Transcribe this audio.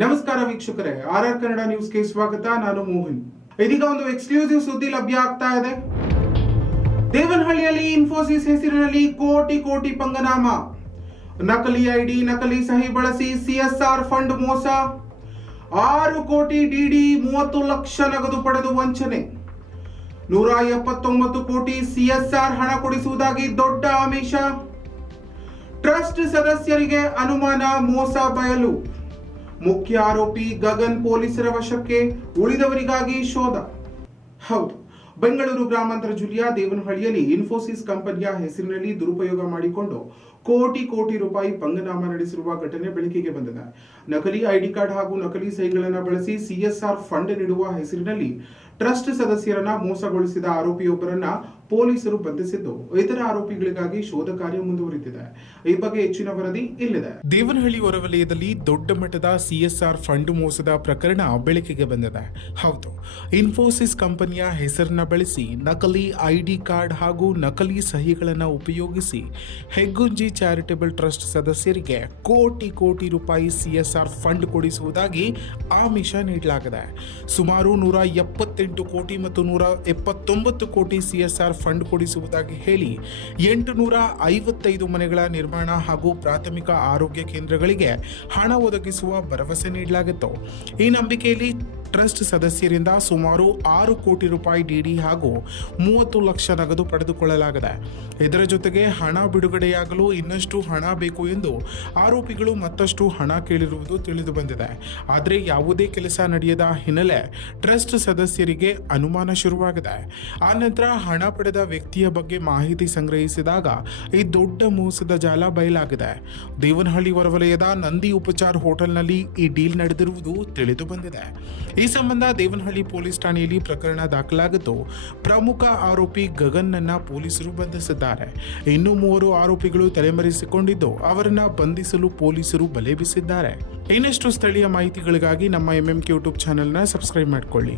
ನಮಸ್ಕಾರ ವೀಕ್ಷಕರೇ, ಆರ್ ಕನ್ನಡ ನ್ಯೂಸ್ಗೆ ಸ್ವಾಗತ. ನಾನು ಮೋಹನ್. ಇದೀಗ ಒಂದು ಎಕ್ಸ್ಕ್ಲೂಸಿವ್ ಸುದ್ದಿ ಲಭ್ಯ ಆಗ್ತಾ ಇದೆ. ದೇವನಹಳ್ಳಿಯಲ್ಲಿ ಇನ್ಫೋಸಿಸ್ ಹೆಸರಿನಲ್ಲಿ ಕೋಟಿ ಕೋಟಿ ಪಂಗನಾಮ, ನಕಲಿ ಐಡಿ, ನಕಲಿ ಸಹಿ ಬಳಸಿ ಸಿಎಸ್ಆರ್ ಫಂಡ್ ಮೋಸ, 6 ಕೋಟಿ ಡಿಡಿ, 30 ಲಕ್ಷ ನಗದು ಪಡೆದು ವಂಚನೆ, 179 ಕೋಟಿ ಸಿಎಸ್ಆರ್ ಹಣ ಕೊಡಿಸುವುದಾಗಿ ದೊಡ್ಡ ಆಮಿಷ, ಟ್ರಸ್ಟ್ ಸದಸ್ಯರಿಗೆ ಅನುಮಾನ, ಮೋಸ ಬಯಲು, ಮುಖ್ಯ ಆರೋಪಿ ಗಗನ್ ಪೊಲೀಸರ ವಶಕ್ಕೆ, ಉಳಿದವರಿಗಾಗಿ ಶೋಧ. ಹೌದು, ಬೆಂಗಳೂರು ಗ್ರಾಮಾಂತರ ಜಿಲ್ಲೆಯ ದೇವನಹಳ್ಳಿಯಲ್ಲಿ ಇನ್ಫೋಸಿಸ್ ಕಂಪನಿಯ ಹೆಸರಿನಲ್ಲಿ ದುರುಪಯೋಗ ಮಾಡಿಕೊಂಡು ಕೋಟಿ ಕೋಟಿ ರೂಪಾಯಿ ಪಂಗನಾಮ ನಡೆಸಿರುವ ಘಟನೆ ಬೆಳಕಿಗೆ ಬಂದಿದೆ. ನಕಲಿ ಐಡಿ ಕಾರ್ಡ್ ಹಾಗೂ ನಕಲಿ ಸಹಿಗಳನ್ನು ಬಳಸಿ ಸಿಎಸ್ಆರ್ ಫಂಡ್ ನೀಡುವ ಹೆಸರಿನಲ್ಲಿ ಟ್ರಸ್ಟ್ ಸದಸ್ಯರನ್ನ ಮೋಸಗೊಳಿಸಿದ ಆರೋಪಿಯೊಬ್ಬರನ್ನ ಪೊಲೀಸರು ಬಂಧಿಸಿದ್ದು, ಇತರ ಆರೋಪಿಗಳಿಗಾಗಿ ಶೋಧ ಕಾರ್ಯ ಮುಂದುವರಿದಿದೆ. ಈ ಬಗ್ಗೆ ಹೆಚ್ಚಿನ ವರದಿ ಇಲ್ಲಿದೆ. ದೇವನಹಳ್ಳಿ ಹೊರವಲಯದಲ್ಲಿ ದೊಡ್ಡ ಮಟ್ಟದ ಸಿಎಸ್ಆರ್ ಫಂಡ್ ಮೋಸದ ಪ್ರಕರಣ ಬೆಳಕಿಗೆ ಬಂದಿದೆ. ಹೌದು, ಇನ್ಫೋಸಿಸ್ ಕಂಪನಿಯ ಹೆಸರನ್ನ ಬಳಸಿ ನಕಲಿ ಐಡಿ ಕಾರ್ಡ್ ಹಾಗೂ ನಕಲಿ ಸಹಿಗಳನ್ನು ಉಪಯೋಗಿಸಿ ಹೆಗ್ಗುಂಜಿ ಚಾರಿಟೇಬಲ್ ಟ್ರಸ್ಟ್ ಸದಸ್ಯರಿಗೆ ಕೋಟಿ ಕೋಟಿ ರೂಪಾಯಿ ಸಿಎಸ್ಆರ್ ಫಂಡ್ ಕೊಡಿಸುವುದಾಗಿ ಆಮಿಷ ನೀಡಲಾಗಿದೆ. ಸುಮಾರು 178 ಕೋಟಿ ಮತ್ತು 179 ಕೋಟಿ ಸಿಎಸ್ಆರ್ ಫಂಡ್ ಕೊಡಿಸುವುದಾಗಿ ಹೇಳಿ 855 ಮನೆಗಳ ನಿರ್ಮಾಣ ಹಾಗೂ ಪ್ರಾಥಮಿಕ ಆರೋಗ್ಯ ಕೇಂದ್ರಗಳಿಗೆ ಹಣ ಒದಗಿಸುವ ಭರವಸೆ ನೀಡಲಾಗಿತ್ತು. ಈ ನಂಬಿಕೆಯಲ್ಲಿ ಟ್ರಸ್ಟ್ ಸದಸ್ಯರಿಂದ ಸುಮಾರು 6 ಕೋಟಿ ರೂಪಾಯಿ ಡಿಡಿ ಹಾಗೂ 30 ಲಕ್ಷ ನಗದು ಪಡೆದುಕೊಳ್ಳಲಾಗಿದೆ. ಇದರ ಜೊತೆಗೆ ಹಣ ಬಿಡುಗಡೆಯಾಗಲು ಇನ್ನಷ್ಟು ಹಣ ಬೇಕು ಎಂದು ಆರೋಪಿಗಳು ಮತ್ತಷ್ಟು ಹಣ ಕೇಳಿರುವುದು ತಿಳಿದು ಬಂದಿದೆ. ಆದರೆ ಯಾವುದೇ ಕೆಲಸ ನಡೆಯದ ಹಿನ್ನೆಲೆ ಟ್ರಸ್ಟ್ ಸದಸ್ಯರಿಗೆ ಅನುಮಾನ ಶುರುವಾಗಿದೆ. ಆ ನಂತರ ಹಣ ಪಡೆದ ವ್ಯಕ್ತಿಯ ಬಗ್ಗೆ ಮಾಹಿತಿ ಸಂಗ್ರಹಿಸಿದಾಗ ಈ ದೊಡ್ಡ ಮೋಸದ ಜಾಲ ಬಯಲಾಗಿದೆ. ದೇವನಹಳ್ಳಿ ಹೊರವಲಯದ ನಂದಿ ಉಪಚಾರ್ ಹೋಟೆಲ್ನಲ್ಲಿ ಈ ಡೀಲ್ ನಡೆದಿರುವುದು ತಿಳಿದು ಬಂದಿದೆ. ಈ ಸಂಬಂಧ ದೇವನಹಳ್ಳಿ ಪೊಲೀಸ್ ಠಾಣೆಯಲ್ಲಿ ಪ್ರಕರಣ ದಾಖಲಾಗಿದ್ದು, ಪ್ರಮುಖ ಆರೋಪಿ ಗಗನ್ನನ್ನ ಪೊಲೀಸರು ಬಂಧಿಸಿದ್ದಾರೆ. ಇನ್ನು 3 ಆರೋಪಿಗಳು ತಲೆಮರೆಸಿಕೊಂಡಿದ್ದು, ಅವರನ್ನ ಬಂಧಿಸಲು ಪೊಲೀಸರು ಬಲೆ ಬೀಸಿದ್ದಾರೆ. ಇನ್ನಷ್ಟು ಸ್ಥಳೀಯ ಮಾಹಿತಿಗಳಿಗಾಗಿ ನಮ್ಮ MMK ಯೂಟ್ಯೂಬ್ ಚಾನೆಲ್ನ ಸಬ್ಸ್ಕ್ರೈಬ್ ಮಾಡಿಕೊಳ್ಳಿ.